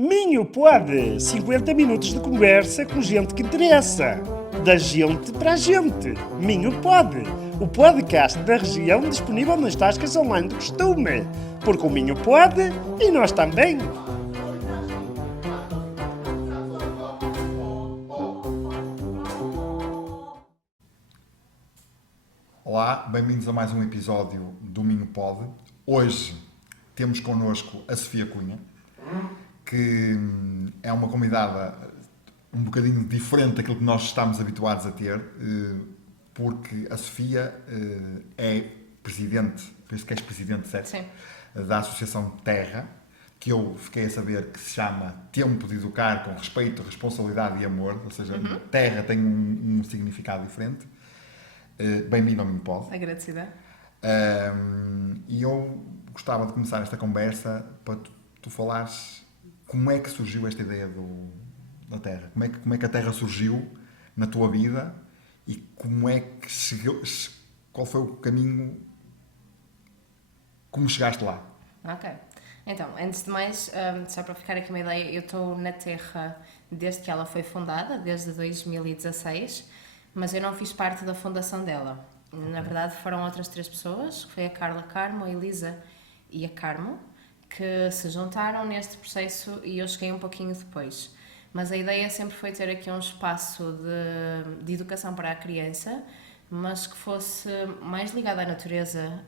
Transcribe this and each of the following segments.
Minho pode, 50 minutos de conversa com gente que interessa. Da gente para a gente. Minho pode, o podcast da região disponível nas tascas online do costume. Porque o Minho pode e nós também. Olá, bem-vindos a mais um episódio do Minho Pode. Hoje temos connosco a Sofia Cunha, que é uma convidada um bocadinho diferente daquilo que nós estamos habituados a ter, porque a Sofia é presidente, penso que és presidente, certo? Sim. Da Associação Terra, que eu fiquei a saber que se chama Tempo de Educar com Respeito, Responsabilidade e Amor, ou seja, Terra tem um significado diferente. Bem-vindo ao Minho Pode. Agradecida. E eu gostava de começar esta conversa para tu falares como é que surgiu esta ideia da Terra. Como é que a Terra surgiu na tua vida e como é que chegou, qual foi o caminho, como chegaste lá? Ok. Então, antes de mais, só para ficar aqui uma ideia, eu estou na Terra desde que ela foi fundada, desde 2016, mas eu não fiz parte da fundação dela. Na verdade, foram outras 3 pessoas, que foi a Carla Carmo, a Elisa e a Carmo, que se juntaram neste processo e eu cheguei um pouquinho depois. Mas a ideia sempre foi ter aqui um espaço de educação para a criança, mas que fosse mais ligado à natureza,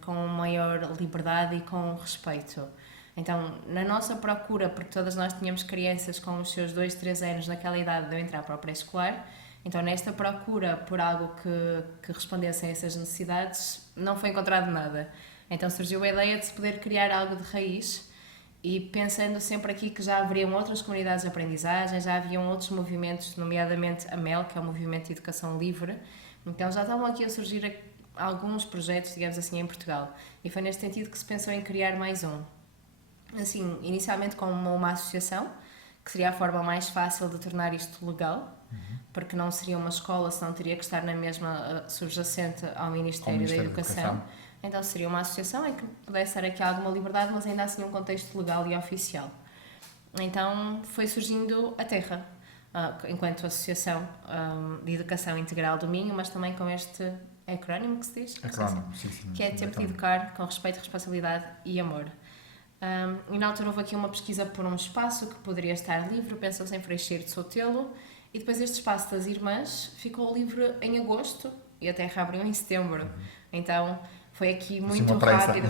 com maior liberdade e com respeito. Então, na nossa procura, porque todas nós tínhamos crianças com os seus 2, 3 anos naquela idade de eu entrar para o pré-escolar, então nesta procura por algo que respondesse a essas necessidades, não foi encontrado nada. Então surgiu a ideia de se poder criar algo de raiz e pensando sempre aqui que já haveriam outras comunidades de aprendizagem, já haviam outros movimentos, nomeadamente a MEL, que é o Movimento de Educação Livre, então já estavam aqui a surgir alguns projetos, digamos assim, em Portugal. E foi neste sentido que se pensou em criar mais um. Assim, inicialmente como uma associação, que seria a forma mais fácil de tornar isto legal, porque não seria uma escola, senão teria que estar na mesma subjacente ao Ministério da Educação. Então seria uma associação em que pudesse ter aqui alguma liberdade, mas ainda assim um contexto legal e oficial. Então foi surgindo a Terra, enquanto Associação de Educação Integral do Minho, mas também com este acrónimo que se diz? Acrónimo, sim. Que é Tempo de Educar com Respeito, Responsabilidade e Amor. E na altura houve aqui uma pesquisa por um espaço que poderia estar livre, pensou-se em Freixeiro de Sotelo, e depois este espaço das irmãs ficou livre em agosto e a Terra abriu em setembro. Então foi aqui muito rápido.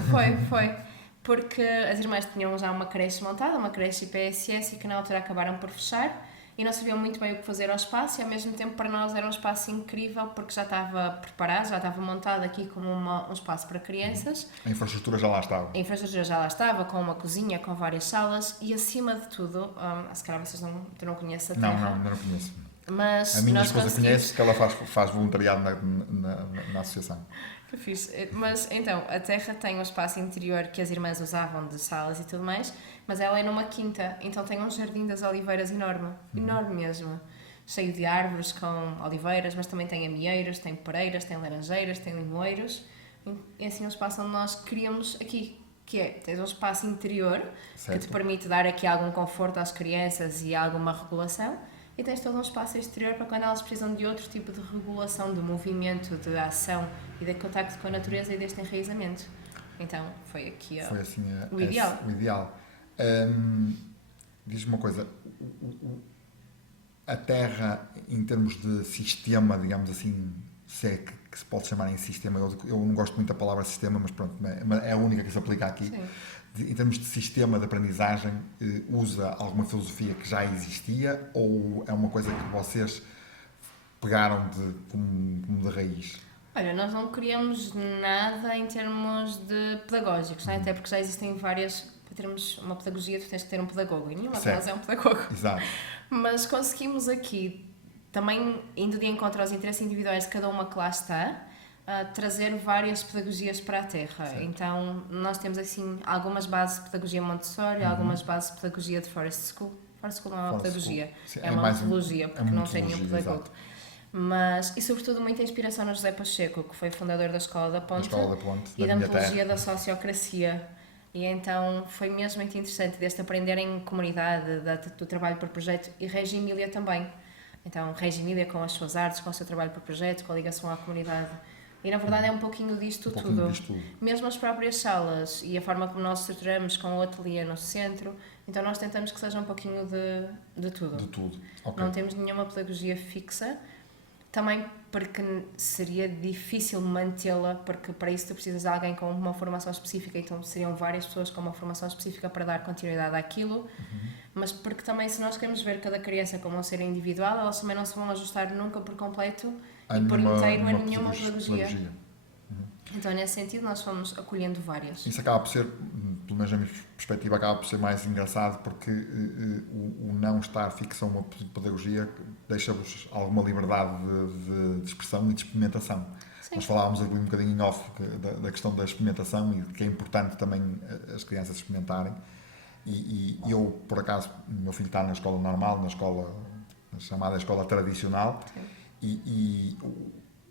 Foi. Porque as irmãs tinham já uma creche montada, uma creche IPSS, e que na altura acabaram por fechar e não sabiam muito bem o que fazer ao espaço, e ao mesmo tempo para nós era um espaço incrível porque já estava preparado, já estava montado aqui como um espaço para crianças. A infraestrutura já lá estava. A infraestrutura já lá estava, com uma cozinha, com várias salas e acima de tudo, se calhar tu não conheces a Terra. Não conheço. Mas a minha esposa conhece, que ela faz voluntariado na associação. Que fixe. Mas então, a Terra tem um espaço interior que as irmãs usavam de salas e tudo mais, mas ela é numa quinta, então tem um jardim das oliveiras enorme mesmo, cheio de árvores com oliveiras, mas também tem amieiros, tem pereiras, tem laranjeiras, tem limoeiros. É assim um espaço onde nós criamos aqui, que é, tens um espaço interior, certo, que te permite dar aqui algum conforto às crianças e alguma regulação, e tens todo um espaço exterior para quando elas precisam de outro tipo de regulação, de movimento, de ação e de contacto com a natureza e deste enraizamento. Então, foi aqui o ideal. O ideal. Diz-me uma coisa, a Terra, em termos de sistema, digamos assim, se é que se pode chamar em sistema, eu não gosto muito da palavra sistema, mas pronto, é a única que se aplica aqui. Sim. Em termos de sistema de aprendizagem, usa alguma filosofia que já existia ou é uma coisa que vocês pegaram como de raiz? Olha, nós não criamos nada em termos de pedagógicos, não é? Até porque já existem várias. Para termos uma pedagogia, tu tens que ter um pedagogo, e nenhuma delas é um pedagogo. Exato. Mas conseguimos aqui, também indo de encontro aos interesses individuais de cada uma que lá está, trazer várias pedagogias para a Terra. Certo. Então, nós temos assim algumas bases de pedagogia Montessori, algumas bases de pedagogia de Forest School. Forest School não é uma pedagogia, é uma metodologia, porque não tem nenhum pedagogo. Exato. Mas, e sobretudo muita inspiração no José Pacheco, que foi fundador da Escola da Ponte, e da metodologia da sociocracia, E então foi mesmo muito interessante, desde aprender em comunidade, do trabalho por projeto, e Reggio Emília também. Então, Reggio Emília com as suas artes, com o seu trabalho por projeto, com a ligação à comunidade. E na verdade é um pouquinho disto tudo. Mesmo as próprias salas e a forma como nós estruturamos com o ateliê no centro, então nós tentamos que seja um pouquinho de tudo. De tudo. Okay. Não temos nenhuma pedagogia fixa, também porque seria difícil mantê-la, porque para isso tu precisas de alguém com uma formação específica, então seriam várias pessoas com uma formação específica para dar continuidade àquilo, mas porque também se nós queremos ver cada criança como um ser individual, elas também não se vão ajustar nunca por completo e por inteiro a nenhuma pedagogia. Então, nesse sentido, nós fomos acolhendo várias. Isso acaba por ser, pelo menos na minha perspectiva, acaba por ser mais engraçado porque o não estar fixo a uma pedagogia deixa-vos alguma liberdade de expressão e de experimentação. Sim. Nós falávamos ali um bocadinho em off da questão da experimentação e que é importante também as crianças experimentarem. E eu, por acaso, o meu filho está na escola normal, na chamada escola tradicional, e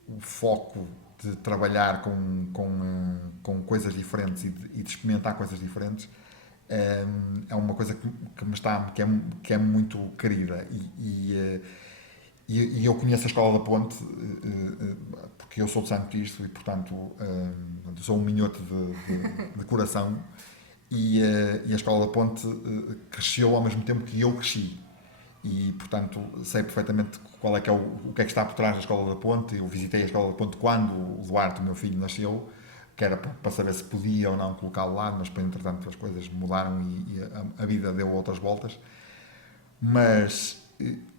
o foco de trabalhar com coisas diferentes e de experimentar coisas diferentes é uma coisa que é muito querida e eu conheço a Escola da Ponte porque eu sou de Santo Tirso e portanto sou um minhoto de coração e a Escola da Ponte cresceu ao mesmo tempo que eu cresci. E, portanto, sei perfeitamente o que é que está por trás da Escola da Ponte. Eu visitei a Escola da Ponte quando o Duarte, o meu filho, nasceu, que era para saber se podia ou não colocá-lo lá, mas, entretanto, as coisas mudaram e a vida deu outras voltas. Mas,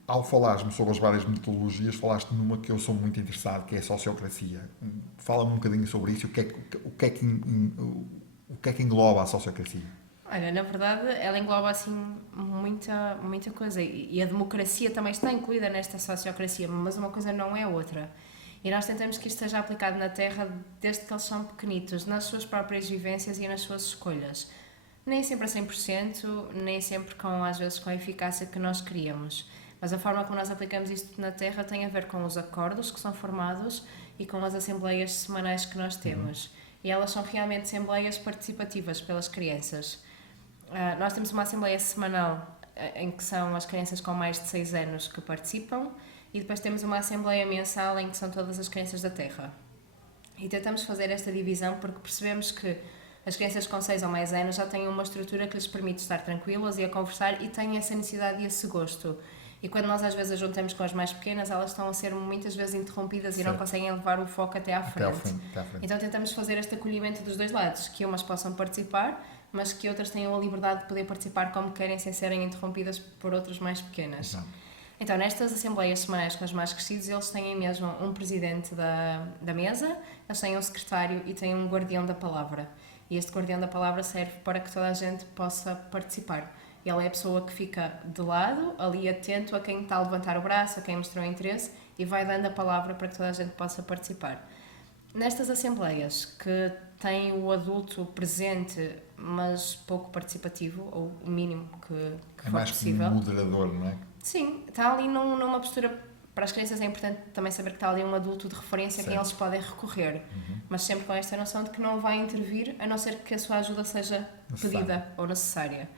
ao falares-me sobre as várias metodologias, falaste numa que eu sou muito interessado, que é a sociocracia. Fala-me um bocadinho sobre isso, o que é que engloba a sociocracia? Olha, na verdade, ela engloba assim muita coisa e a democracia também está incluída nesta sociocracia, mas uma coisa não é outra. E nós tentamos que isto esteja aplicado na Terra desde que eles são pequenitos, nas suas próprias vivências e nas suas escolhas. Nem sempre a 100%, nem sempre às vezes com a eficácia que nós queríamos. Mas a forma como nós aplicamos isto na Terra tem a ver com os acordos que são formados e com as assembleias semanais que nós temos. E elas são realmente assembleias participativas pelas crianças. Nós temos uma assembleia semanal em que são as crianças com mais de 6 anos que participam e depois temos uma assembleia mensal em que são todas as crianças da Terra. E tentamos fazer esta divisão porque percebemos que as crianças com 6 ou mais anos já têm uma estrutura que lhes permite estar tranquilas e a conversar e têm essa necessidade e esse gosto. E quando nós às vezes a juntamos com as mais pequenas, elas estão a ser muitas vezes interrompidas e não conseguem levar o foco até à frente. Então tentamos fazer este acolhimento dos dois lados, que umas possam participar, mas que outras tenham a liberdade de poder participar como querem, sem serem interrompidas por outras mais pequenas. Exato. Então, nestas assembleias semanais com os mais crescidos, eles têm mesmo um presidente da mesa, eles têm um secretário e têm um guardião da palavra. E este guardião da palavra serve para que toda a gente possa participar. Ele é a pessoa que fica de lado, ali atento a quem está a levantar o braço, a quem mostrou interesse, e vai dando a palavra para que toda a gente possa participar. Nestas assembleias que têm o adulto presente, mas pouco participativo, ou o mínimo que for possível. É mais como moderador, não é? Sim, está ali numa postura. Para as crianças é importante também saber que está ali um adulto de referência a quem eles podem recorrer, mas sempre com esta noção de que não vai intervir, a não ser que a sua ajuda seja pedida ou necessária.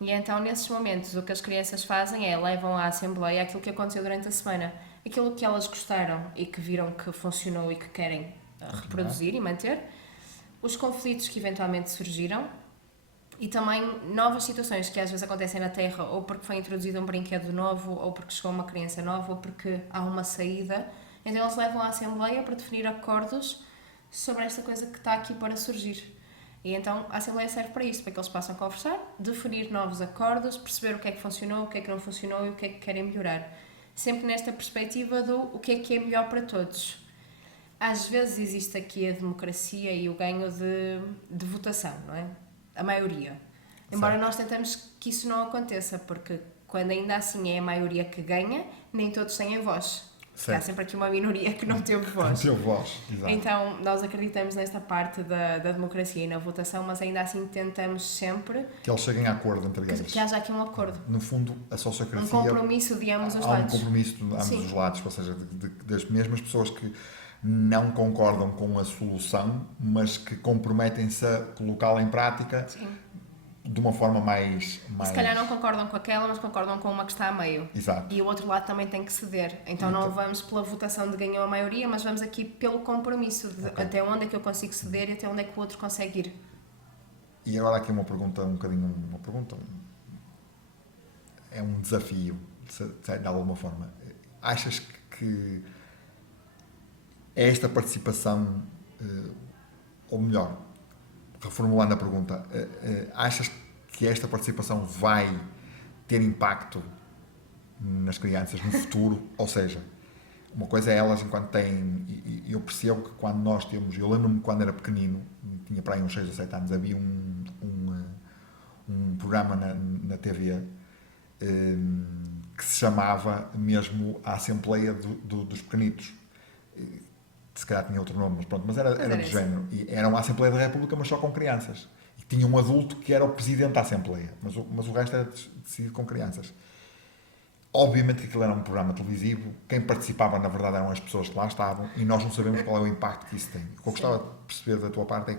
E então, nesses momentos, o que as crianças fazem é levam à assembleia aquilo que aconteceu durante a semana, aquilo que elas gostaram e que viram que funcionou e que querem reproduzir e manter, os conflitos que eventualmente surgiram e também novas situações que às vezes acontecem na Terra, ou porque foi introduzido um brinquedo novo, ou porque chegou uma criança nova, ou porque há uma saída. Então eles levam à Assembleia para definir acordos sobre esta coisa que está aqui para surgir. E então a Assembleia serve para isto, para que eles possam conversar, definir novos acordos, perceber o que é que funcionou, o que é que não funcionou e o que é que querem melhorar. Sempre nesta perspectiva do o que é melhor para todos. Às vezes existe aqui a democracia e o ganho de votação, não é? A maioria. Embora nós tentamos que isso não aconteça, porque quando ainda assim é a maioria que ganha, nem todos têm voz. Há sempre aqui uma minoria que não teve voz. Não teve voz, exato. Então, nós acreditamos nesta parte da democracia e na votação, mas ainda assim tentamos sempre... Que eles cheguem a acordo entre eles. Que haja aqui um acordo. No fundo, a sociocracia... Um compromisso de ambos os lados. Há um compromisso de ambos os lados, ou seja, das mesmas pessoas que não concordam com a solução, mas que comprometem-se a colocá-la em prática Sim. de uma forma mais... Se calhar não concordam com aquela, mas concordam com uma que está a meio. Exato. E o outro lado também tem que ceder. Então não vamos pela votação de ganhou a maioria, mas vamos aqui pelo compromisso de até onde é que eu consigo ceder e até onde é que o outro consegue ir. E agora aqui uma pergunta, é um desafio, de alguma forma. Achas que esta participação, ou melhor, reformulando a pergunta, achas que esta participação vai ter impacto nas crianças no futuro? Ou seja, uma coisa é elas enquanto têm, e eu percebo que quando nós temos, eu lembro-me quando era pequenino, tinha para aí uns 6 ou 7 anos, havia um programa na TV que se chamava mesmo a Assembleia dos Pequenitos. Se calhar tinha outro nome, mas era do género. E era uma Assembleia da República, mas só com crianças. E tinha um adulto que era o presidente da Assembleia, mas o resto era decidido com crianças. Obviamente que aquilo era um programa televisivo, quem participava na verdade eram as pessoas que lá estavam e nós não sabemos qual é o impacto que isso tem. O que eu gostava de perceber da tua parte é o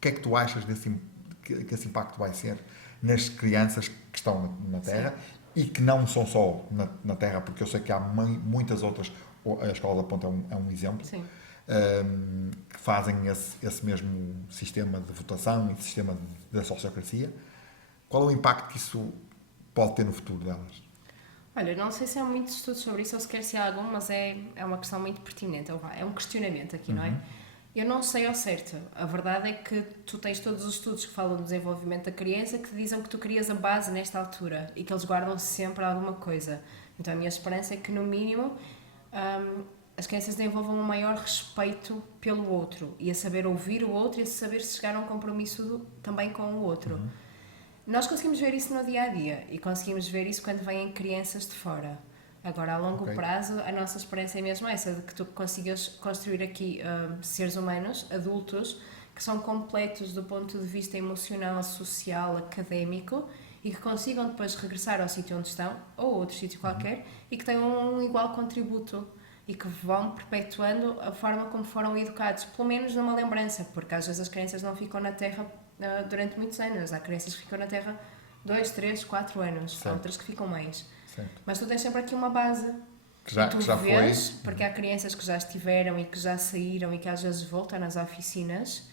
que é que tu achas que esse impacto vai ser nas crianças que estão na Terra. Sim. E que não são só na Terra, porque eu sei que há muitas outras, a Escola da Ponta é um exemplo, que fazem esse mesmo sistema de votação e sistema da sociocracia. Qual é o impacto que isso pode ter no futuro delas? Olha, não sei se há muitos estudos sobre isso ou sequer se há algum, mas é uma questão muito pertinente, é um questionamento aqui, não é? Eu não sei ao certo. A verdade é que tu tens todos os estudos que falam do desenvolvimento da criança que te dizem que tu crias a base nesta altura e que eles guardam sempre alguma coisa. Então a minha esperança é que, no mínimo, as crianças desenvolvam um maior respeito pelo outro e a saber ouvir o outro e a saber chegar a um compromisso também com o outro. Nós conseguimos ver isso no dia-a-dia e conseguimos ver isso quando vêm crianças de fora. Agora, a longo prazo, a nossa experiência é mesmo essa, de que tu consigas construir aqui seres humanos, adultos, que são completos do ponto de vista emocional, social, académico e que consigam depois regressar ao sítio onde estão, ou outro sítio qualquer, e que tenham um igual contributo e que vão perpetuando a forma como foram educados, pelo menos numa lembrança, porque às vezes as crianças não ficam na Terra durante muitos anos. Há crianças que ficam na Terra 2, 3, 4 anos, há outras que ficam mais. Certo. Mas tu tens sempre aqui uma base que já vês, foi. Porque há crianças que já estiveram e que já saíram e que às vezes voltam nas oficinas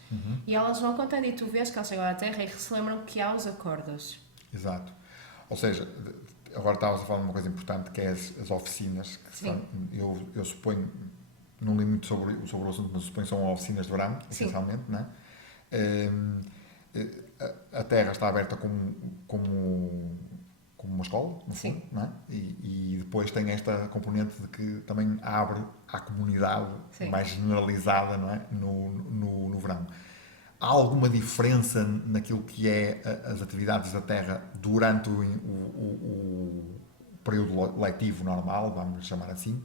e elas vão contando e tu vês que elas chegam à Terra e se lembram que há os acordos. Exato. Ou seja, agora estavas a falar de uma coisa importante que é as oficinas. Eu suponho, não li muito sobre o assunto, mas suponho que são oficinas de verão, essencialmente, não é? A Terra está aberta como uma escola, no fundo, não é? E depois tem esta componente de que também abre à comunidade mais generalizada, não é? No verão. Há alguma diferença naquilo que é as atividades da Terra durante o período letivo normal, vamos chamar assim,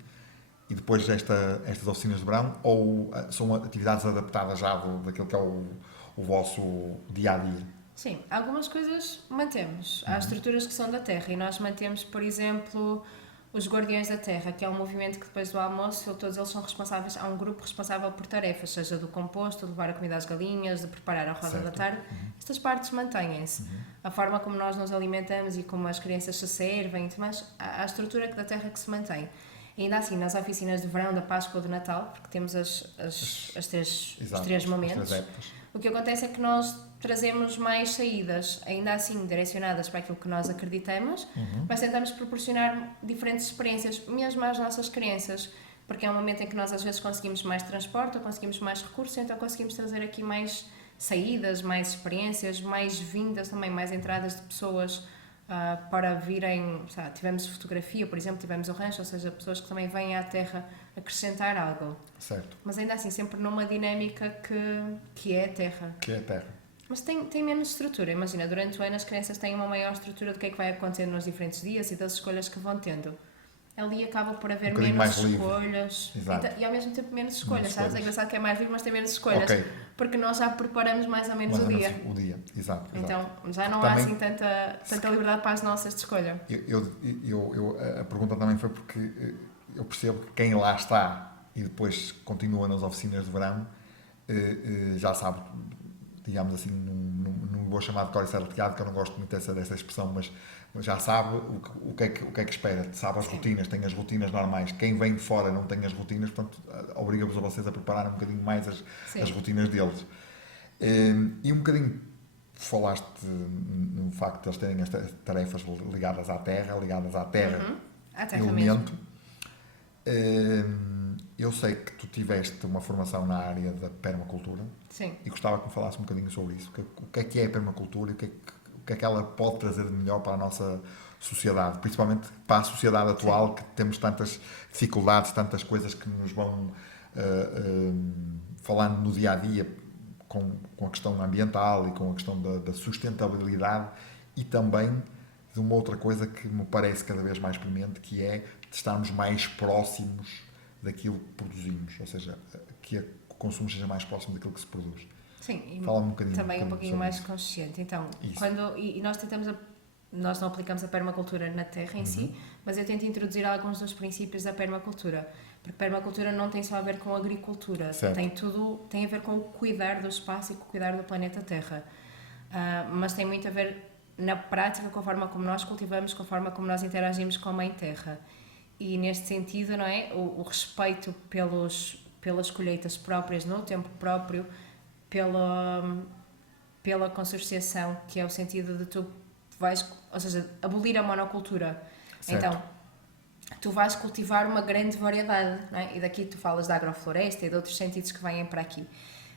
e depois estas oficinas de verão, ou são atividades adaptadas já daquilo que é o vosso dia-a-dia? Sim, algumas coisas mantemos. Há estruturas que são da Terra e nós mantemos, por exemplo, os Guardiões da Terra, que é um movimento que depois do almoço todos eles são responsáveis, há um grupo responsável por tarefas, seja do composto, de levar a comida às galinhas, de preparar a roda da tarde. Estas partes mantêm-se. A forma como nós nos alimentamos e como as crianças se servem, mas há a estrutura da Terra que se mantém. E ainda assim, nas oficinas de verão, da Páscoa ou do Natal, porque temos os três momentos, o que acontece é que nós trazemos mais saídas, ainda assim direcionadas para aquilo que nós acreditamos, mas tentamos proporcionar diferentes experiências, mesmo às nossas crianças, porque é um momento em que nós às vezes conseguimos mais transporte, ou conseguimos mais recursos, então conseguimos trazer aqui mais saídas, mais experiências, mais vindas também, mais entradas de pessoas para virem, tivemos fotografia, por exemplo, tivemos o rancho, ou seja, pessoas que também vêm à Terra acrescentar algo. Certo. Mas ainda assim, sempre numa dinâmica que é a Terra. Que é a Terra. Mas tem menos estrutura. Imagina, durante o ano as crianças têm uma maior estrutura do que é que vai acontecendo nos diferentes dias e das escolhas que vão tendo. Ali acaba por haver menos escolhas e ao mesmo tempo menos escolhas, sabes? É engraçado que é mais livre, mas tem menos escolhas, porque nós já preparamos mais ou menos o dia. O dia, exato. Então já não há assim tanta liberdade para as nossas de escolha. A pergunta também foi porque eu percebo que quem lá está e depois continua nas oficinas de verão, já sabe, digamos assim, não vou chamar de cor e certificado, que eu não gosto muito dessa expressão, mas já sabe o que é que espera, sabe as rotinas, tem as rotinas normais. Quem vem de fora não tem as rotinas, portanto, obriga-vos a vocês a preparar um bocadinho mais as rotinas deles. E um bocadinho falaste no facto de eles terem as tarefas ligadas à terra, À terra elemento. mesmo. Eu sei que tu tiveste uma formação na área da permacultura. Sim. E gostava que me falasse um bocadinho sobre isso. O que é a permacultura e o que é que ela pode trazer de melhor para a nossa sociedade, principalmente para a sociedade atual, sim, que temos tantas dificuldades, tantas coisas que nos vão falando no dia a dia com a questão ambiental e com a questão da sustentabilidade, e também de uma outra coisa que me parece cada vez mais premente, que é de estarmos mais próximos daquilo que produzimos, ou seja, que o consumo seja mais próximo daquilo que se produz. Sim, e fala-me um bocadinho, também um pouquinho mais isso. consciente. Então, nós não aplicamos a permacultura na terra em si, mas eu tento introduzir alguns dos princípios da permacultura, porque permacultura não tem só a ver com a agricultura, tem a ver com o cuidar do espaço e com o cuidar do planeta Terra, mas tem muito a ver na prática com a forma como nós cultivamos, com a forma como nós interagimos com a Mãe Terra. E neste sentido, não é? O respeito pelas colheitas próprias no tempo próprio, pela consubstanciação, que é o sentido de tu vais, ou seja, abolir a monocultura. Certo. Então, tu vais cultivar uma grande variedade, não é? E daqui tu falas da agrofloresta e de outros sentidos que vêm para aqui.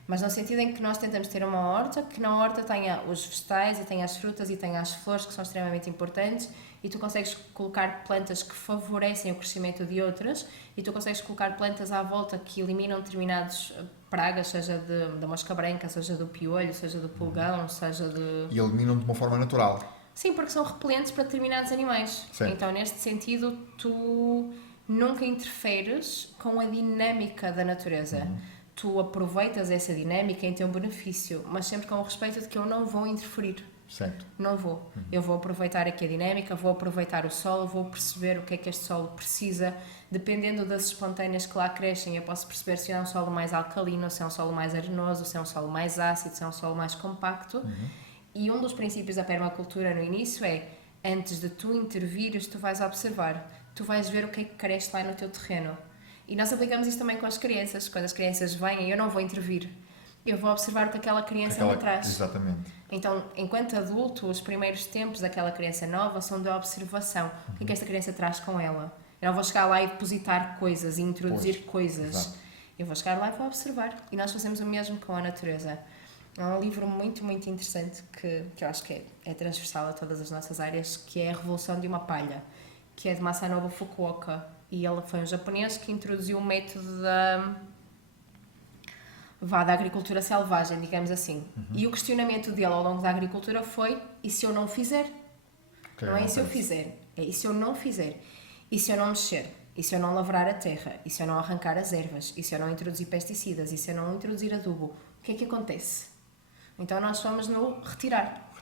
Mas no sentido em que nós tentamos ter uma horta, que na horta tenha os vegetais e tenha as frutas e tenha as flores, que são extremamente importantes, e tu consegues colocar plantas que favorecem o crescimento de outras, e tu consegues colocar plantas à volta que eliminam determinadas pragas, seja da mosca branca, seja do piolho, seja do pulgão, seja de... E eliminam de uma forma natural. Sim, porque são repelentes para determinados animais. Certo. Então, neste sentido, tu nunca interferes com a dinâmica da natureza. Tu aproveitas essa dinâmica em teu benefício, mas sempre com o respeito de que eu não vou interferir. Certo. Não vou. Eu vou aproveitar aqui a dinâmica, vou aproveitar o solo, vou perceber o que é que este solo precisa. Dependendo das espontâneas que lá crescem, eu posso perceber se é um solo mais alcalino, se é um solo mais arenoso, se é um solo mais ácido, se é um solo mais compacto. E um dos princípios da permacultura no início é, antes de tu intervires, tu vais observar. Tu vais ver o que é que cresce lá no teu terreno. E nós aplicamos isso também com as crianças. Quando as crianças vêm, eu não vou intervir. Eu vou observar o que aquela criança me traz. Exatamente. Então, enquanto adulto, os primeiros tempos daquela criança nova são de observação. O que é que esta criança traz com ela? Eu não vou chegar lá e depositar coisas e introduzir coisas. Exato. Eu vou chegar lá e vou observar. E nós fazemos o mesmo com a natureza. É um livro muito, muito interessante que eu acho que é transversal a todas as nossas áreas, que é A Revolução de uma Palha, que é de Masanobu Fukuoka. E ele foi um japonês que introduziu o método da agricultura selvagem, digamos assim. E o questionamento dele ao longo da agricultura foi: e se eu não fizer? Não é e se eu fizer, é e se eu não fizer? E se eu não mexer? E se eu não lavrar a terra? E se eu não arrancar as ervas? E se eu não introduzir pesticidas? E se eu não introduzir adubo? O que é que acontece? Então nós fomos no retirar.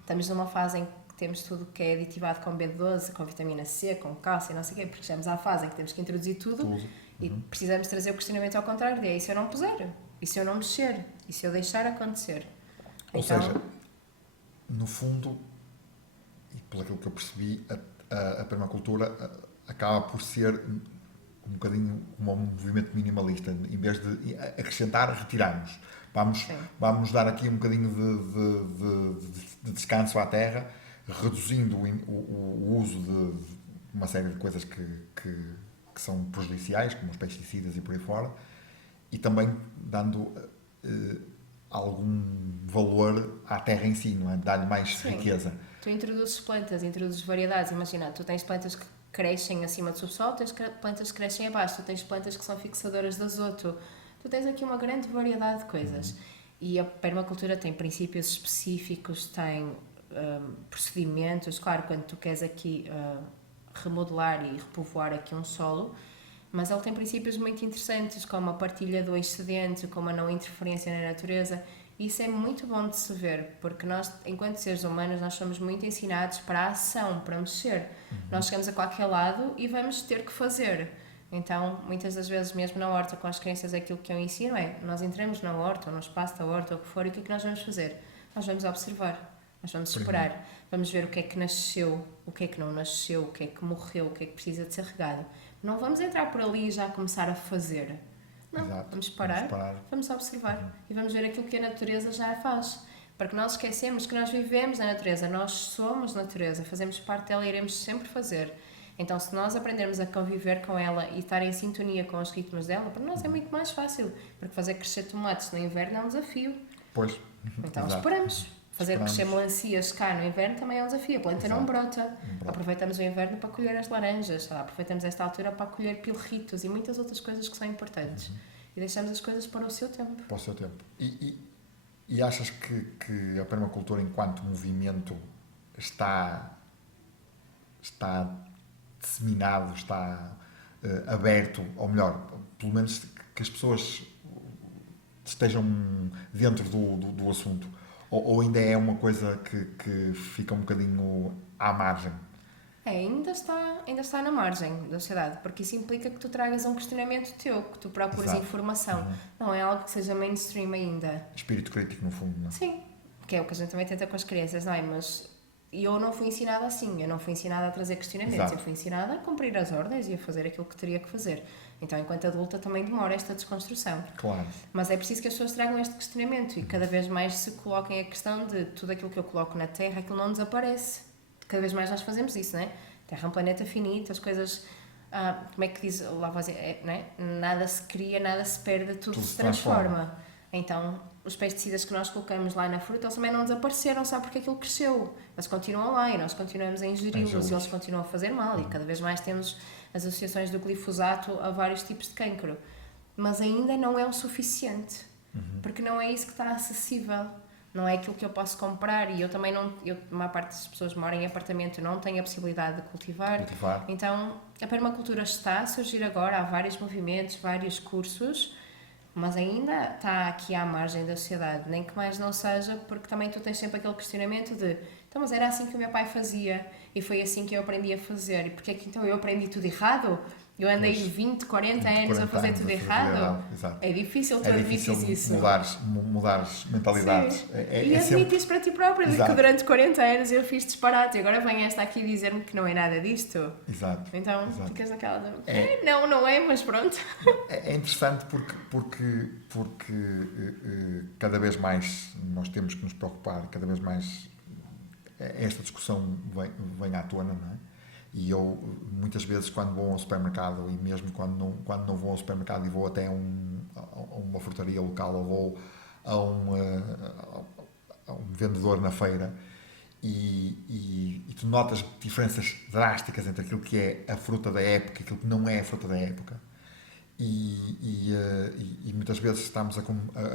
Estamos numa fase em que temos tudo que é aditivado com B12, com vitamina C, com cálcio e não sei o quê, porque chegamos à fase em que temos que introduzir tudo. E precisamos trazer o questionamento ao contrário, e se eu não puser? E se eu não mexer? E se eu deixar acontecer? Ou seja, no fundo, e pelo aquilo que eu percebi, a permacultura acaba por ser um bocadinho um movimento minimalista. Em vez de acrescentar, retiramos. Vamos dar aqui um bocadinho de descanso à terra, reduzindo o uso de uma série de coisas que são prejudiciais, como os pesticidas e por aí fora, e também dando algum valor à terra em si, não é? Dar-lhe mais riqueza. Tu introduzes plantas, introduzes variedades. Imagina, tu tens plantas que crescem acima do subsolo, tens plantas que crescem abaixo, tu tens plantas que são fixadoras de azoto. Tu tens aqui uma grande variedade de coisas. E a permacultura tem princípios específicos, tem procedimentos. Claro, quando tu queres aqui remodelar e repovoar aqui um solo, mas ele tem princípios muito interessantes, como a partilha do excedente, como a não interferência na natureza. Isso é muito bom de se ver, porque nós, enquanto seres humanos, nós somos muito ensinados para a ação, para mexer. Nós chegamos a qualquer lado e vamos ter que fazer. Então, muitas das vezes, mesmo na horta com as crianças, aquilo que eu ensino é, nós entramos na horta, ou no espaço da horta, ou o que for, e o que é que nós vamos fazer? Nós vamos observar, nós vamos esperar, vamos ver o que é que nasceu, o que é que não nasceu, o que é que morreu, o que é que precisa de ser regado. Não vamos entrar por ali e já começar a fazer. Não, Exato. vamos parar, vamos observar e vamos ver aquilo que a natureza já faz. Porque nós esquecemos que nós vivemos na natureza, nós somos natureza, fazemos parte dela e iremos sempre fazer. Então, se nós aprendermos a conviver com ela e estar em sintonia com os ritmos dela, para nós é muito mais fácil. Porque fazer crescer tomates no inverno é um desafio. Pois. Então, Exato. esperamos. Fazer crescer melancias cá no inverno também é um desafio. A planta não brota. Aproveitamos o inverno para colher as laranjas. Aproveitamos esta altura para colher pilritos e muitas outras coisas que são importantes. E deixamos as coisas para o seu tempo. Para o seu tempo. E achas que a permacultura, enquanto movimento, está disseminado, está aberto, ou melhor, pelo menos que as pessoas estejam dentro do assunto, ou ainda é uma coisa que fica um bocadinho à margem? Ainda está na margem da sociedade, porque isso implica que tu tragas um questionamento teu, que tu procures Exato. informação. Não é algo que seja mainstream ainda. Espírito crítico, no fundo, não é? Sim, que é o que a gente também tenta com as crianças, não é? Mas eu não fui ensinada assim, eu não fui ensinada a trazer questionamentos, Exato. eu fui ensinada a cumprir as ordens e a fazer aquilo que teria que fazer. Então, enquanto adulta, também demora esta desconstrução. Claro. Mas é preciso que as pessoas tragam este questionamento e cada vez mais se coloquem a questão de tudo aquilo que eu coloco na Terra, aquilo não desaparece. Cada vez mais nós fazemos isso, não é? A Terra é um planeta finito, as coisas... como é que diz Lavoisier? Não é? Nada se cria, nada se perde, tudo se transforma. Então, os pesticidas que nós colocamos lá na fruta, eles também não desapareceram só porque aquilo cresceu. Eles continuam lá e nós continuamos a ingeri-los e eles continuam a fazer mal. E cada vez mais temos as associações do glifosato a vários tipos de cancro. Mas ainda não é o suficiente. Porque não é isso que está acessível. Não é aquilo que eu posso comprar e eu também não... a maior parte das pessoas moram em apartamento, não têm a possibilidade de cultivar. Então, a permacultura está a surgir agora, há vários movimentos, vários cursos, mas ainda está aqui à margem da sociedade, nem que mais não seja, porque também tu tens sempre aquele questionamento de então, mas era assim que o meu pai fazia e foi assim que eu aprendi a fazer, e porque é que então eu aprendi tudo errado? Eu andei 20, 40 anos a fazer tudo errado. É difícil tu admitires isso. Mudares mentalidades. E admites para ti próprio, que durante 40 anos eu fiz disparate e agora vem esta aqui dizer-me que não é nada disto. Exato. Então ficas naquela de, não é, mas pronto. É interessante porque cada vez mais nós temos que nos preocupar, cada vez mais esta discussão vem à tona, não é? E eu, muitas vezes, quando vou ao supermercado, e mesmo quando não vou ao supermercado e vou até a uma frutaria local ou vou a um vendedor na feira, e tu notas diferenças drásticas entre aquilo que é a fruta da época e aquilo que não é a fruta da época. E muitas vezes estamos a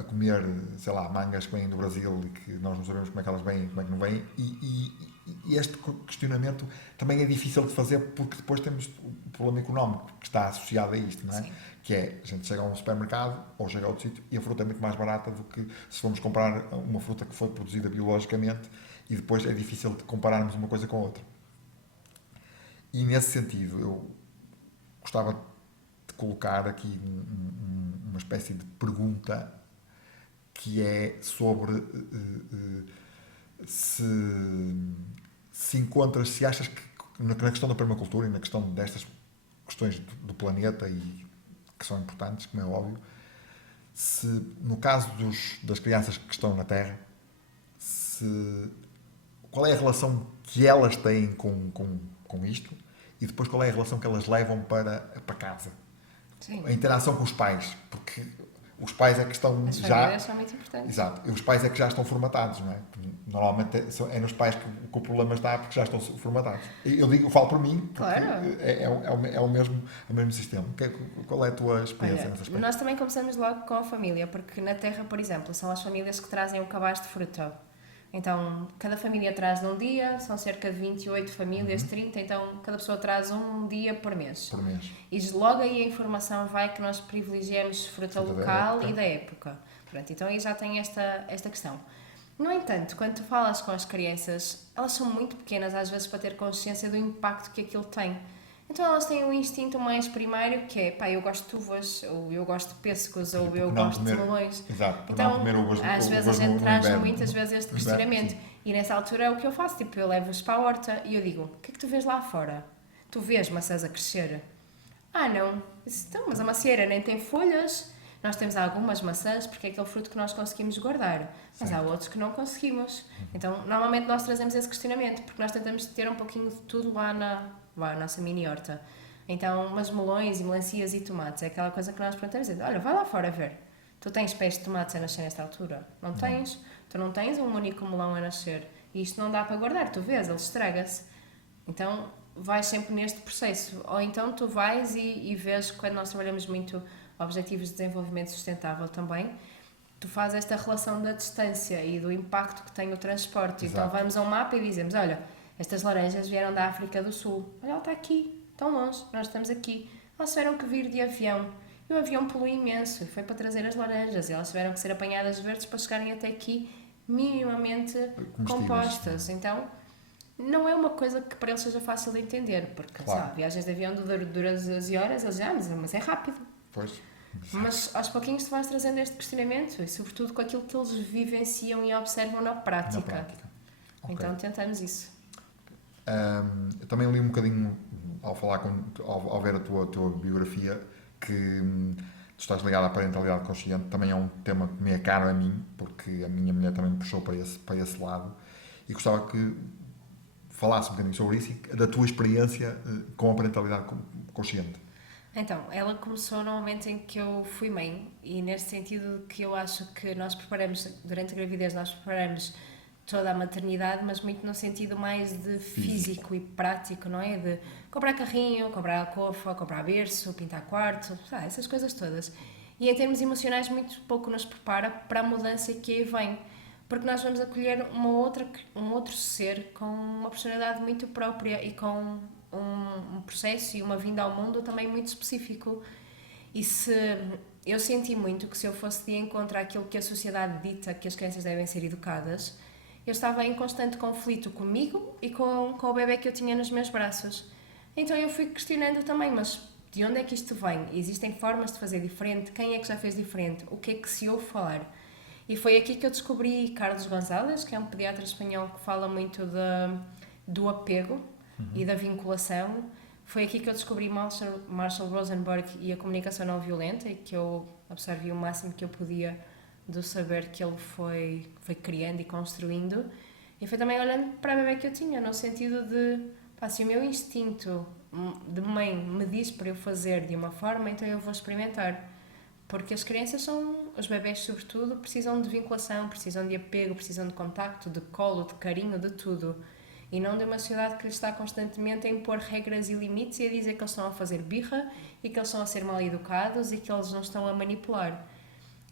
comer, sei lá, mangas que vêm do Brasil e que nós não sabemos como é que elas vêm e como é que não vêm, e este questionamento também é difícil de fazer porque depois temos o problema económico que está associado a isto, não é? Sim. Que é, a gente chega a um supermercado ou chega a outro sítio e a fruta é muito mais barata do que se formos comprar uma fruta que foi produzida biologicamente, e depois é difícil de compararmos uma coisa com a outra. E nesse sentido eu gostava de colocar aqui uma espécie de pergunta que é sobre se achas que na questão da permacultura e na questão destas questões do planeta, e que são importantes, como é óbvio, se no caso das crianças que estão na Terra, qual é a relação que elas têm com isto, e depois qual é a relação que elas levam para casa. Sim. A interação com os pais, porque os pais é que estão as já... famílias são muito importantes. Exato. E os pais é que já estão formatados, não é? Normalmente é nos pais que o problema está, porque já estão formatados. Eu falo por mim, porque claro. é o mesmo sistema. Qual é a tua experiência nesse aspecto? Nós também começamos logo com a família, porque na Terra, por exemplo, são as famílias que trazem o cabaz de fruta. Então, cada família traz num dia, são cerca de 28 famílias, 30, então cada pessoa traz um dia por mês. Por mês. E logo aí a informação vai que nós privilegiemos fruta local e da época. Pronto, então aí já tem esta questão. No entanto, quando tu falas com as crianças, elas são muito pequenas às vezes para ter consciência do impacto que aquilo tem. Então elas têm um instinto mais primário que é, pá, eu gosto de uvas, ou eu gosto de pêssegos, ou eu não gosto comer- de melões. Exato, por Então, não comer uvas às vezes a uvas gente no traz inverno. muitas vezes este No inverno, questionamento. sim. E nessa altura é o que eu faço, tipo, eu levo-os para a horta e eu digo, o que é que tu vês lá fora? Tu vês maçãs a crescer? Ah, não. Disse, então, mas a macieira nem tem folhas. Nós temos algumas maçãs porque é aquele fruto que nós conseguimos guardar, mas há outros que não conseguimos. Então, normalmente nós trazemos esse questionamento porque nós tentamos ter um pouquinho de tudo lá na nossa mini horta. Então, mas melões e melancias e tomates é aquela coisa que nós perguntamos: olha, vai lá fora ver. Tu tens pés de tomates a nascer nesta altura? Não tens? Tu não tens um único melão a nascer. E isto não dá para guardar, tu vês, ele estraga-se. Então, vais sempre neste processo. Ou então tu vais e vês, quando nós trabalhamos muito objetivos de desenvolvimento sustentável também, tu fazes esta relação da distância e do impacto que tem o transporte. Exato. Então vamos a um mapa e dizemos, olha, estas laranjas vieram da África do Sul. Olha, ela está aqui, tão longe, nós estamos aqui. Elas tiveram que vir de avião. E o avião polui imenso, foi para trazer as laranjas. E elas tiveram que ser apanhadas verdes para chegarem até aqui minimamente compostas. Então, não é uma coisa que para eles seja fácil de entender, porque Claro. sabe, viagens de avião duram 12 horas, eles dizem, mas é rápido. Pois. Mas aos pouquinhos tu vais trazendo este questionamento e sobretudo com aquilo que eles vivenciam e observam na prática. Na prática. Ok. Então tentamos isso. Eu também li um bocadinho ao falar ao ver a tua biografia que tu estás ligado à parentalidade consciente, também é um tema que me é caro a mim, porque a minha mulher também me puxou para esse lado, e gostava que falasse um bocadinho sobre isso e da tua experiência com a parentalidade consciente. Então, ela começou no momento em que eu fui mãe e neste sentido que eu acho que nós preparamos, durante a gravidez nós preparamos toda a maternidade, mas muito no sentido mais de físico e prático, não é? De comprar carrinho, comprar alcofa, comprar berço, pintar quarto, essas coisas todas. E em termos emocionais muito pouco nos prepara para a mudança que aí vem, porque nós vamos acolher um outro ser com uma personalidade muito própria e com um processo e uma vinda ao mundo também muito específico. E se eu senti muito que se eu fosse de encontro àquilo que a sociedade dita que as crianças devem ser educadas, eu estava em constante conflito comigo e com o bebê que eu tinha nos meus braços. Então eu fui questionando também, mas de onde é que isto vem? Existem formas de fazer diferente? Quem é que já fez diferente? O que é que se ouve falar? E foi aqui que eu descobri Carlos Gonzalez, que é um pediatra espanhol que fala muito do apego e da vinculação. Foi aqui que eu descobri Marshall Rosenberg e a comunicação não violenta e que eu absorvi o máximo que eu podia do saber que ele foi criando e construindo. E foi também olhando para a bebê que eu tinha, no sentido de, se o meu instinto de mãe me diz para eu fazer de uma forma, então eu vou experimentar. Porque as crianças os bebés sobretudo, precisam de vinculação, precisam de apego, precisam de contacto, de colo, de carinho, de tudo. E não de uma sociedade que lhes está constantemente a impor regras e limites e a dizer que eles estão a fazer birra e que eles estão a ser mal educados e que eles não estão a manipular.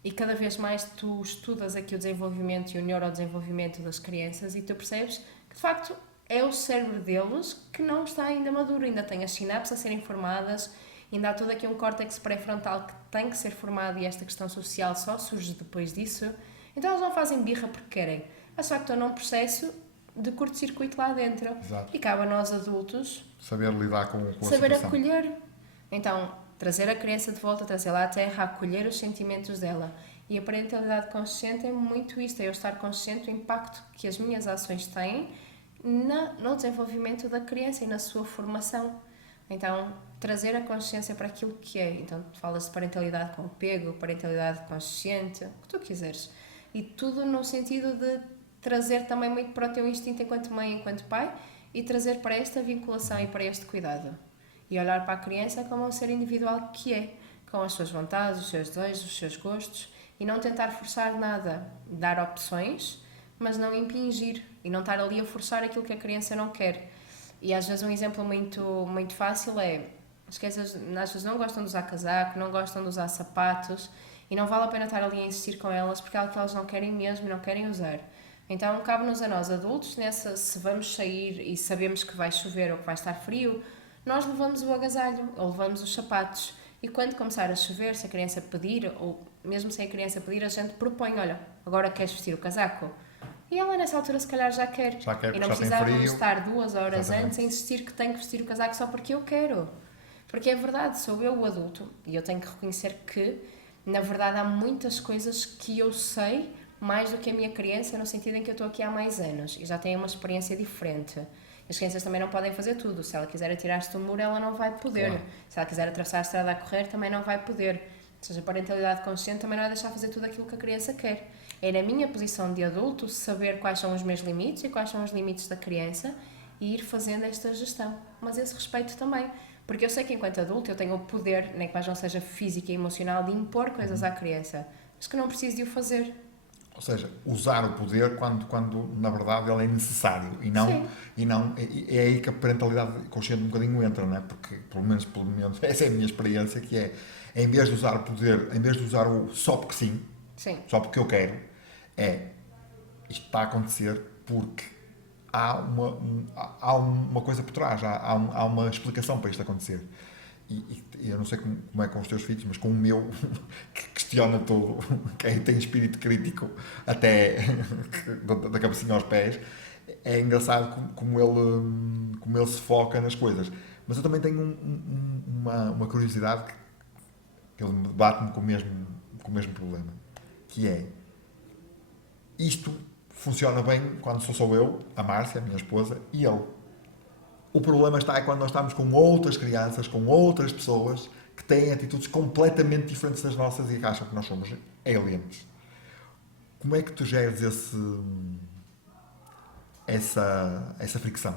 E cada vez mais tu estudas aqui o desenvolvimento e o neurodesenvolvimento das crianças e tu percebes que de facto é o cérebro deles que não está ainda maduro, ainda tem as sinapses a serem formadas, ainda há todo aqui um córtex pré-frontal que tem que ser formado e esta questão social só surge depois disso. Então eles não fazem birra porque querem, mas só que estão num processo de curto-circuito lá dentro. Exato. E cabe a nós adultos Saber lidar com a saber situação. acolher. Então, trazer a criança de volta, trazê-la à terra, acolher os sentimentos dela. E a parentalidade consciente é muito isto, é eu estar consciente do impacto que as minhas ações têm no desenvolvimento da criança e na sua formação. Então, trazer a consciência para aquilo que é. Então, falas de parentalidade com apego, parentalidade consciente, o que tu quiseres. E tudo no sentido de trazer também muito para o teu instinto enquanto mãe, enquanto pai, e trazer para esta vinculação e para este cuidado. E olhar para a criança como um ser individual que é, com as suas vontades, os seus desejos, os seus gostos, e não tentar forçar nada, dar opções, mas não impingir, e não estar ali a forçar aquilo que a criança não quer. E às vezes um exemplo muito fácil é, as crianças às vezes não gostam de usar casaco, não gostam de usar sapatos, e não vale a pena estar ali a insistir com elas, porque é algo que elas não querem mesmo e não querem usar. Então cabe-nos a nós adultos, se vamos sair e sabemos que vai chover ou que vai estar frio, nós levamos o agasalho ou levamos os sapatos. E quando começar a chover, se a criança pedir, ou mesmo sem a criança pedir, a gente propõe, olha, agora queres vestir o casaco? E ela nessa altura se calhar já quer. Já quer, E não já tem precisávamos frio. estar 2 horas Exatamente. antes a insistir que tenho que vestir o casaco só porque eu quero. Porque é verdade, sou eu o adulto e eu tenho que reconhecer que, na verdade, há muitas coisas que eu sei mais do que a minha criança, no sentido em que eu estou aqui há mais anos e já tenho uma experiência diferente. As crianças também não podem fazer tudo. Se ela quiser atirar-se do muro, ela não vai poder. Claro. Se ela quiser atravessar a estrada a correr, também não vai poder. Ou seja, a parentalidade consciente também não é deixar fazer tudo aquilo que a criança quer. É na minha posição de adulto saber quais são os meus limites e quais são os limites da criança e ir fazendo esta gestão. Mas esse respeito também. Porque eu sei que enquanto adulto eu tenho o poder, nem que mais não seja físico e emocional, de impor coisas à criança. Mas que não preciso de o fazer. Ou seja, usar o poder quando na verdade ele é necessário Sim. e não é aí que a parentalidade consciente um bocadinho entra, não é? Porque pelo menos essa é a minha experiência, que é em vez de usar o poder, em vez de usar o só porque sim, Sim. só porque eu quero, isto está a acontecer porque há uma coisa por trás, há uma explicação para isto acontecer. E eu não sei como é com os teus filhos, mas com o meu, que questiona tudo, que tem espírito crítico até da cabecinha aos pés, é engraçado como ele se foca nas coisas. Mas eu também tenho uma curiosidade que ele bate-me com o mesmo problema, que é, isto funciona bem quando sou eu, a Márcia, a minha esposa, e ele. O problema está quando nós estamos com outras crianças, com outras pessoas que têm atitudes completamente diferentes das nossas e que acham que nós somos aliens. Como é que tu geres essa fricção?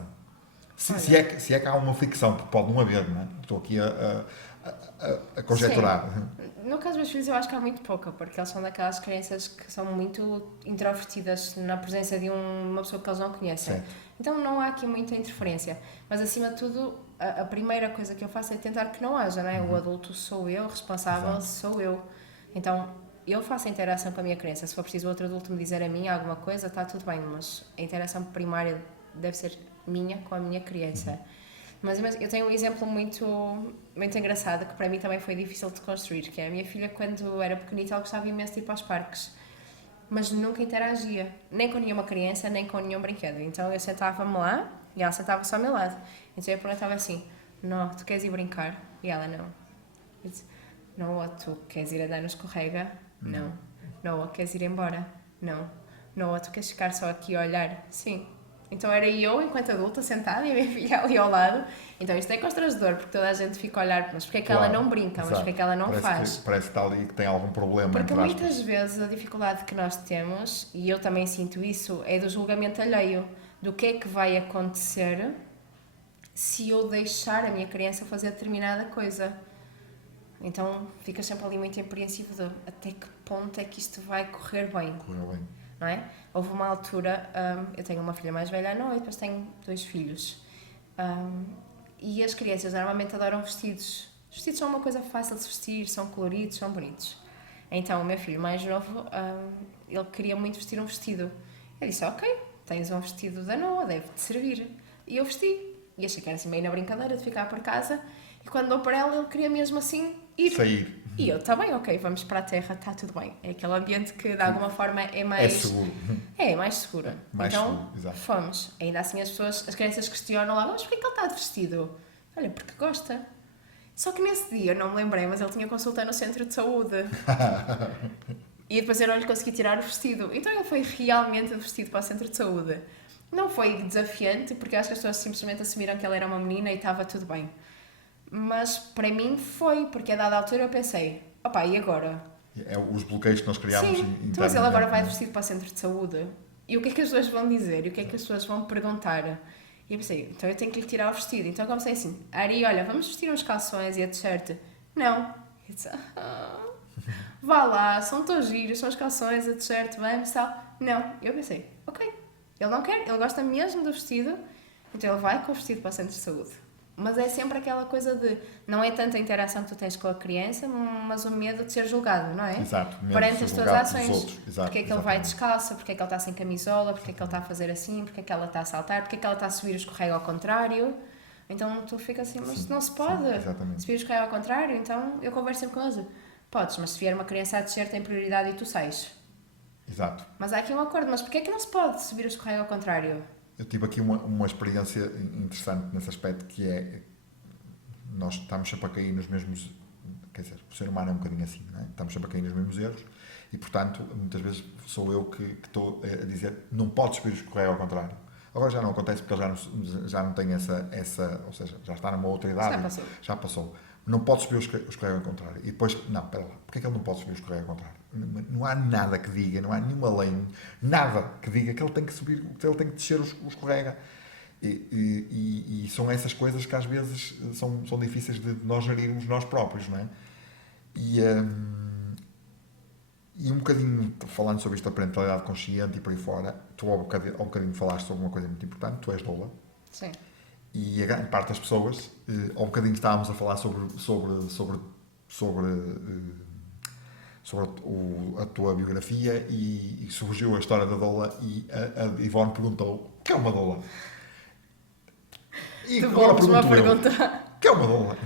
Se é que há uma fricção, porque pode não haver, não é? Estou aqui a conjecturar. Sim. No caso dos meus filhos eu acho que há muito pouca, porque eles são daquelas crianças que são muito introvertidas na presença de uma pessoa que eles não conhecem. Certo. Então não há aqui muita interferência. Mas acima de tudo, a primeira coisa que eu faço é tentar que não haja, não é? O adulto sou eu, o responsável Exato. sou eu. Então eu faço a interação com a minha criança. Se for preciso outro adulto me dizer a mim alguma coisa, está tudo bem, mas a interação primária deve ser minha com a minha criança. Mas eu tenho um exemplo muito engraçado que para mim também foi difícil de construir, que é a minha filha, quando era pequenita, ela gostava imenso de ir para os parques, mas nunca interagia, nem com nenhuma criança, nem com nenhum brinquedo. Então eu sentava-me lá e ela sentava-se ao meu lado. Então eu perguntava assim: não, tu queres ir brincar? E ela: não. Eu disse: não, ou tu queres ir andar no escorrega? Não. Não, ou queres ir embora? Não. Não, ou tu queres ficar só aqui a olhar? Sim. Então era eu, enquanto adulta, sentada e a minha filha ali ao lado. Então isto é constrangedor, porque toda a gente fica a olhar, mas porque é que ela não brinca, mas porque é que ela não faz? Parece que está ali que tem algum problema. Porque muitas vezes a dificuldade que nós temos, e eu também sinto isso, é do julgamento alheio. Do que é que vai acontecer se eu deixar a minha criança fazer determinada coisa. Então ficas sempre ali muito apreensivo de até que ponto é que isto vai correr bem. Correu bem. Não é? Houve uma altura, eu tenho uma filha mais velha à noite, depois tenho 2 filhos. E as crianças normalmente adoram vestidos. Os vestidos são uma coisa fácil de se vestir, são coloridos, são bonitos. Então o meu filho mais novo, ele queria muito vestir um vestido. Eu disse: ok, tens um vestido da Noa, deve-te servir. E eu vesti. E achei que era assim meio na brincadeira de ficar por casa. E quando dou para ela, ele queria mesmo assim ir. Sair. E eu: tá bem, ok, vamos para a terra, está tudo bem. É aquele ambiente que de alguma forma é mais... É seguro. É mais seguro. Mais então, seguro, exato. fomos. Ainda assim as crianças questionam lá: mas porquê que ele está de vestido? Olha, porque gosta. Só que nesse dia, eu não me lembrei, mas ele tinha consulta no centro de saúde. E depois eu não lhe consegui tirar o vestido. Então ele foi realmente vestido para o centro de saúde. Não foi desafiante, porque acho que as pessoas simplesmente assumiram que ela era uma menina e estava tudo bem. Mas para mim foi, porque a dada altura eu pensei: opá, e agora? É os bloqueios que nós criámos. Sim, então, mas ele agora vai vestido para o centro de saúde. E o que é que as pessoas vão dizer? E o que é que as pessoas vão perguntar? E eu pensei: então eu tenho que lhe tirar o vestido. Então eu comecei assim: Ari, olha, vamos vestir uns calções e a t-shirt. Não. Eu disse: vá lá, são tão giros, são os calções, a t-shirt, vamos e tal. Não. Eu pensei: ok, ele não quer, ele gosta mesmo do vestido, então ele vai com o vestido para o centro de saúde. Mas é sempre aquela coisa de, não é tanto a interação que tu tens com a criança, mas o medo de ser julgado, não é? Exato, medo perante de as ser tuas julgado pelos ações. outros. Exato, porque é que ele vai descalço, porque é que ele está sem camisola, porque é que ele está a fazer assim, porque é que ela está a saltar, porque é que ela está a subir o escorrego ao contrário. Então tu ficas assim: mas Sim, não se pode exatamente. subir o escorrego ao contrário. Então eu converso sempre com eles: podes, mas se vier uma criança a descer tem prioridade e tu sais. Exato. Mas há aqui um acordo, mas porquê é que não se pode subir o escorrega ao contrário? Eu tive aqui uma experiência interessante nesse aspecto, que é, nós estamos sempre a cair nos mesmos, quer dizer, o ser humano é um bocadinho assim, não é? Estamos sempre a cair nos mesmos erros e, portanto, muitas vezes sou eu que estou a dizer, não podes subir o escorrega ao contrário. Agora já não acontece porque ele já não tem essa, ou seja, já está numa outra idade. Já passou. Não pode subir o escorrega ao contrário. E depois, não, espera lá, porque é que ele não pode subir o escorrega ao contrário? Não há nada que diga, não há nenhuma lei, nada que diga que ele tem que subir, que ele tem que descer o escorrega. E são essas coisas que às vezes são difíceis de nós gerirmos nós próprios, não é? E um bocadinho, falando sobre isto da parentalidade consciente e por aí fora, tu há um bocadinho falaste sobre uma coisa muito importante, tu és doula. Sim. E a grande parte das pessoas, há um bocadinho estávamos a falar sobre a tua biografia e surgiu a história da doula e a Ivone perguntou, o que é uma doula? E Tu agora voltas-me a pergunto eu, pergunta. o que é uma doula?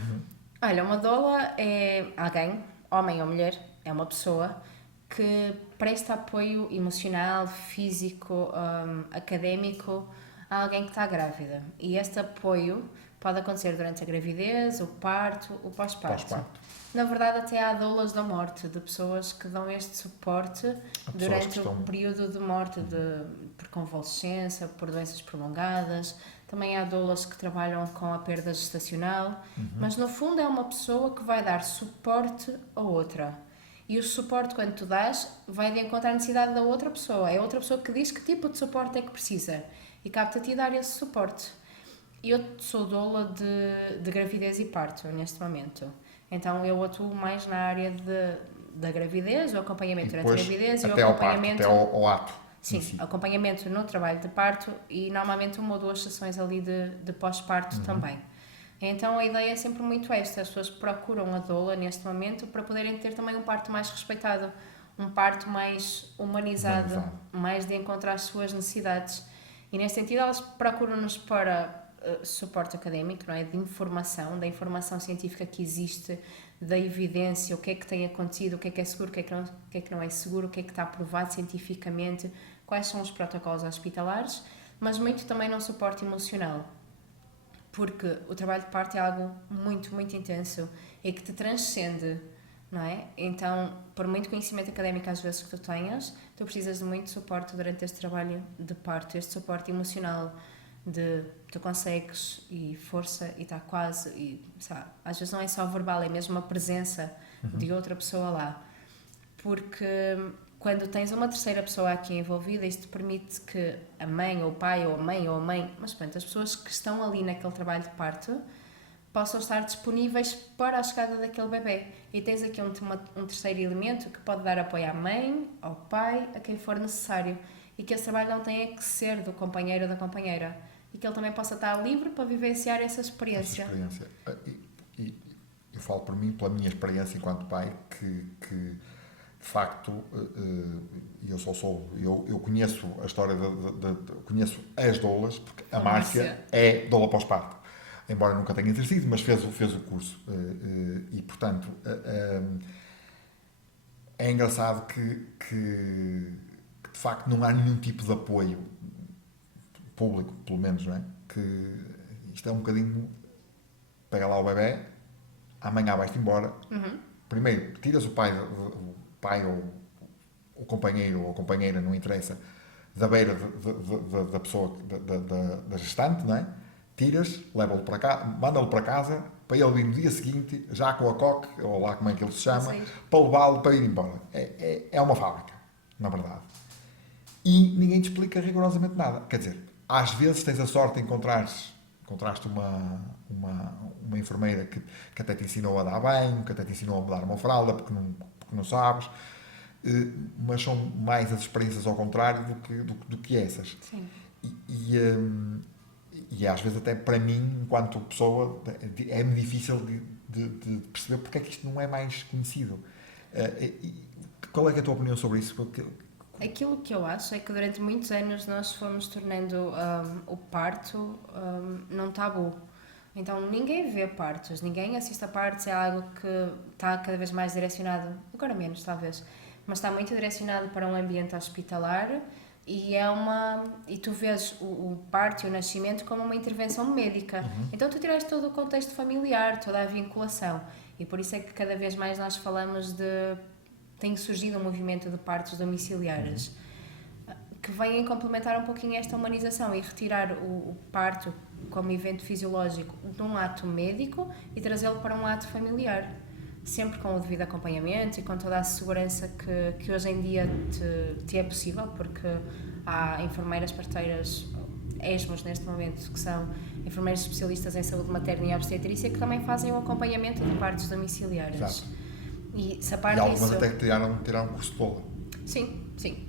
Olha, uma doula é alguém, homem ou mulher, é uma pessoa que presta apoio emocional, físico, académico a alguém que está grávida. E este apoio pode acontecer durante a gravidez, o parto, o pós-parto. Na verdade, até há doulas da morte, de pessoas que dão este suporte durante o período de morte, por convalescença, por doenças prolongadas. Também há doulas que trabalham com a perda gestacional, mas no fundo é uma pessoa que vai dar suporte a outra. E o suporte, quando tu dás, vai de encontro à necessidade da outra pessoa. É a outra pessoa que diz que tipo de suporte é que precisa. E cabe-te a ti dar esse suporte. Eu sou doula de gravidez e parto, neste momento. Então eu atuo mais na área da gravidez, o acompanhamento durante a gravidez e o acompanhamento... Até ao ato. Sim, acompanhamento no trabalho de parto e normalmente uma ou duas sessões ali de pós-parto também. Então a ideia é sempre muito esta, as pessoas procuram a doula neste momento para poderem ter também um parto mais respeitado, um parto mais humanizado, mais de encontrar as suas necessidades. E nesse sentido elas procuram-nos para suporte académico, não é? De informação, da informação científica que existe, da evidência, o que é que tem acontecido, o que é seguro, o que é que não é seguro, o que é que está aprovado cientificamente, quais são os protocolos hospitalares, mas muito também no suporte emocional. Porque o trabalho de parto é algo muito, muito intenso e que te transcende, não é? Então, por muito conhecimento académico às vezes que tu tenhas, tu precisas de muito suporte durante este trabalho de parto, este suporte emocional de tu consegues e força e está quase e sabe, às vezes não é só verbal, é mesmo a presença de outra pessoa lá. Porque quando tens uma terceira pessoa aqui envolvida, isto permite que a mãe ou o pai ou a mãe, mas pronto, as pessoas que estão ali naquele trabalho de parto possam estar disponíveis para a chegada daquele bebê. E tens aqui um terceiro elemento que pode dar apoio à mãe, ao pai, a quem for necessário. E que esse trabalho não tenha que ser do companheiro ou da companheira. E que ele também possa estar livre para vivenciar essa experiência. E eu falo por mim, pela minha experiência enquanto pai, que de facto, eu conheço a história, conheço as doulas, porque a Márcia é doula pós-parto, embora nunca tenha exercido, mas fez o curso, e portanto é engraçado que de facto não há nenhum tipo de apoio público, pelo menos, não é? Que isto é um bocadinho, pega lá o bebé, amanhã vais-te embora. Primeiro, tiras o pai ou o companheiro ou a companheira, não interessa, da beira da pessoa, da gestante, não é? Tiras, leva-lo para cá, manda-lo para casa, para ele vir no dia seguinte, já com a coque, ou lá como é que ele se chama, para levá-lo para ir embora. É uma fábrica, na verdade. E ninguém te explica rigorosamente nada. Quer dizer, às vezes tens a sorte de encontraste uma enfermeira que até te ensinou a dar banho, que até te ensinou a mudar uma fralda, porque não sabes, mas são mais as experiências ao contrário do que essas. Sim. E às vezes até para mim, enquanto pessoa, é-me difícil de perceber porque é que isto não é mais conhecido. Qual é que é a tua opinião sobre isso? Aquilo que eu acho é que durante muitos anos nós fomos tornando o parto num tabu. Então ninguém vê partos, ninguém assiste a partos, é algo que está cada vez mais direcionado, agora menos talvez, mas está muito direcionado para um ambiente hospitalar e tu vês o parto e o nascimento como uma intervenção médica. Então tu tiraste todo o contexto familiar, toda a vinculação, e por isso é que cada vez mais nós falamos tem surgido um movimento de partos domiciliares que vêm complementar um pouquinho esta humanização e retirar o parto como evento fisiológico de um ato médico e trazê-lo para um ato familiar, sempre com o devido acompanhamento e com toda a segurança que hoje em dia te é possível, porque há enfermeiras parteiras, ESMOs neste momento, que são enfermeiras especialistas em saúde materna e obstetrícia, que também fazem o acompanhamento de partos domiciliares. Exato. E se a E parte algumas disso... até que tiraram um curso todo. Sim,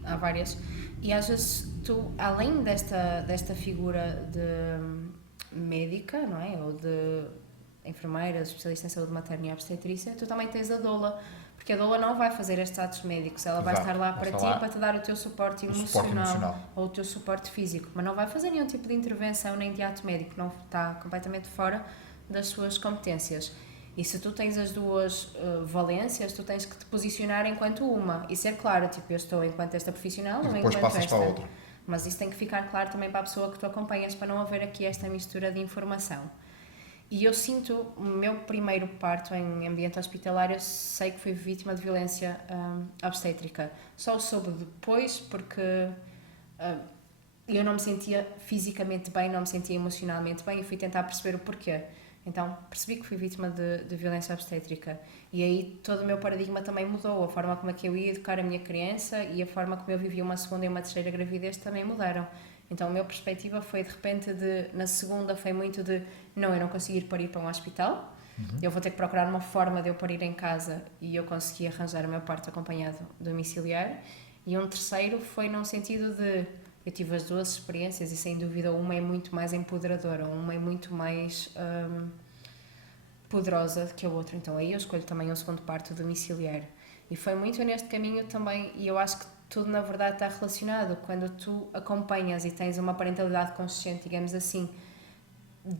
há várias. E às vezes tu, além desta figura de médica, não é? Ou de enfermeira, especialista em saúde materna e obstetrícia, tu também tens a doula, porque a doula não vai fazer estes atos médicos, ela vai Exato. estar lá Vai para estar ti, lá. para te dar o teu suporte suporte emocional, emocional. ou o teu suporte físico, mas não vai fazer nenhum tipo de intervenção nem de ato médico, não está completamente fora das suas competências. E se tu tens as duas valências, tu tens que te posicionar enquanto uma e ser claro, tipo, eu estou enquanto esta profissional E ou depois enquanto passas esta. para a outra. Mas isso tem que ficar claro também para a pessoa que tu acompanhas, para não haver aqui esta mistura de informação. E eu sinto, o meu primeiro parto em ambiente hospitalar, eu sei que fui vítima de violência obstétrica. Só o soube depois porque eu não me sentia fisicamente bem, não me sentia emocionalmente bem e fui tentar perceber o porquê. Então percebi que fui vítima de violência obstétrica e aí todo o meu paradigma também mudou, a forma como é que eu ia educar a minha criança e a forma como eu vivia uma segunda e uma terceira gravidez também mudaram. Então a minha perspectiva foi de repente na segunda foi muito de não, eu não consigo ir parir para um hospital, eu vou ter que procurar uma forma de eu parir em casa e eu consegui arranjar o meu parto acompanhado domiciliar. E um terceiro foi num sentido de eu tive as duas experiências e sem dúvida uma é muito mais empoderadora, uma é muito mais poderosa do que a outra, então aí eu escolho também um segundo parto domiciliar. E foi muito neste caminho também, e eu acho que tudo na verdade está relacionado, quando tu acompanhas e tens uma parentalidade consciente, digamos assim,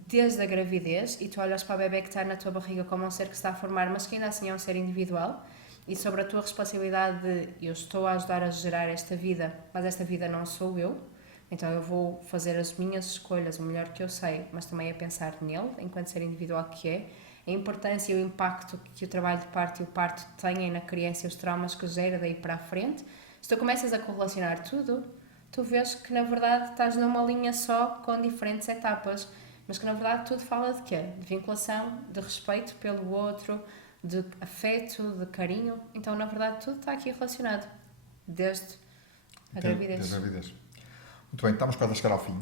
desde a gravidez, e tu olhas para a bebé que está na tua barriga como um ser que se está a formar, mas que ainda assim é um ser individual, e sobre a tua responsabilidade de eu estou a ajudar a gerar esta vida, mas esta vida não sou eu, então eu vou fazer as minhas escolhas, o melhor que eu sei, mas também a pensar nele, enquanto ser individual que é, a importância e o impacto que o trabalho de parto e o parto têm na criança e os traumas que gera daí para a frente. Se tu começas a correlacionar tudo, tu vês que na verdade estás numa linha só com diferentes etapas, mas que na verdade tudo fala de quê? De vinculação, de respeito pelo outro, de afeto, de carinho. Então na verdade tudo está aqui relacionado, desde a gravidez. Desde a gravidez. Muito bem, estamos quase a chegar ao fim.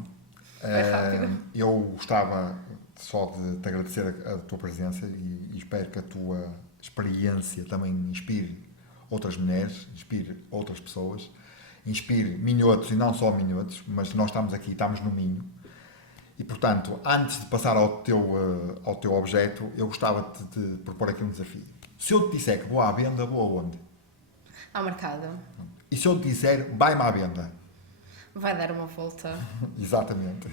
Foi rápido. Eu gostava só de te agradecer a tua presença e espero que a tua experiência também inspire outras mulheres, inspire outras pessoas, inspire minhotos e não só minhotos, mas nós estamos aqui, estamos no Minho. E, portanto, antes de passar ao teu objeto, eu gostava de te propor aqui um desafio. Se eu te disser que vou à venda, vou aonde? Ao mercado. E se eu te disser, vai-me à venda? Vai dar uma volta. Exatamente.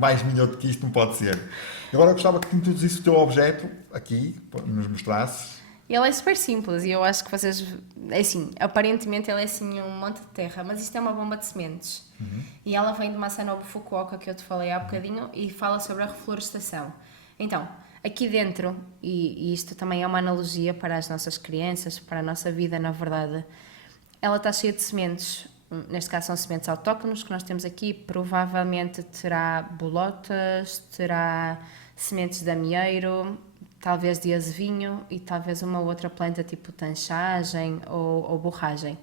Mais minhoto que isto não pode ser. Agora eu gostava que tu introduzisse o teu objeto aqui, nos mostrasses. E ele é super simples e eu acho que vocês... É assim, aparentemente ele é assim um monte de terra, mas isto é uma bomba de sementes. E ela vem de Masanobu Fukuoka, que eu te falei há bocadinho, e fala sobre a reflorestação. Então, aqui dentro, e isto também é uma analogia para as nossas crianças, para a nossa vida, na verdade, ela está cheia de sementes. Neste caso são sementes autóctones que nós temos aqui, provavelmente terá bolotas, terá sementes de amieiro, talvez de azevinho e talvez uma outra planta tipo tanchagem ou borragem.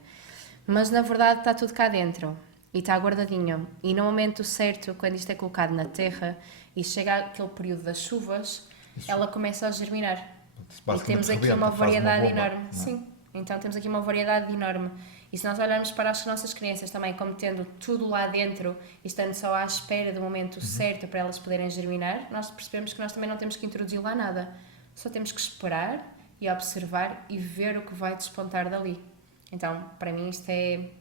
Mas na verdade está tudo cá dentro e está guardadinho. E no momento certo, quando isto é colocado na terra e chega aquele período das chuvas, ela começa a germinar. E temos aqui uma variedade enorme. Sim, então temos aqui uma variedade enorme. E se nós olharmos para as nossas crianças também como tendo tudo lá dentro e estando só à espera do momento certo para elas poderem germinar, nós percebemos que nós também não temos que introduzir lá nada. Só temos que esperar e observar e ver o que vai despontar dali. Então, para mim isto é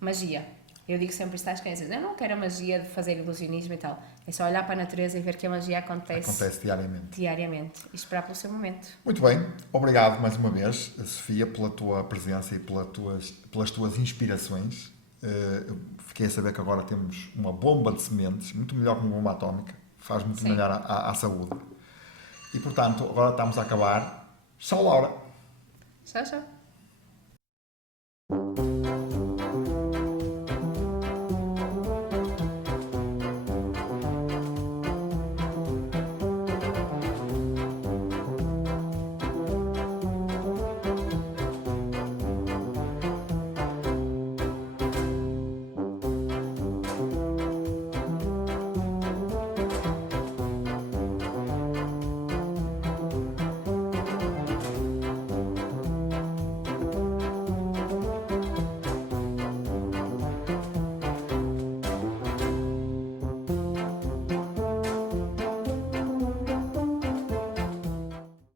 magia. Eu digo sempre isto às crianças, eu não quero a magia de fazer ilusionismo e tal, é só olhar para a natureza e ver que a magia Acontece diariamente. diariamente e esperar pelo seu momento. Muito bem, obrigado mais uma vez, Sofia, pela tua presença e pelas tuas inspirações. Fiquei a saber que agora temos uma bomba de sementes, muito melhor que uma bomba atómica, faz muito Sim. melhor à saúde. E portanto, agora estamos a acabar. Tchau, Laura! Tchau, tchau.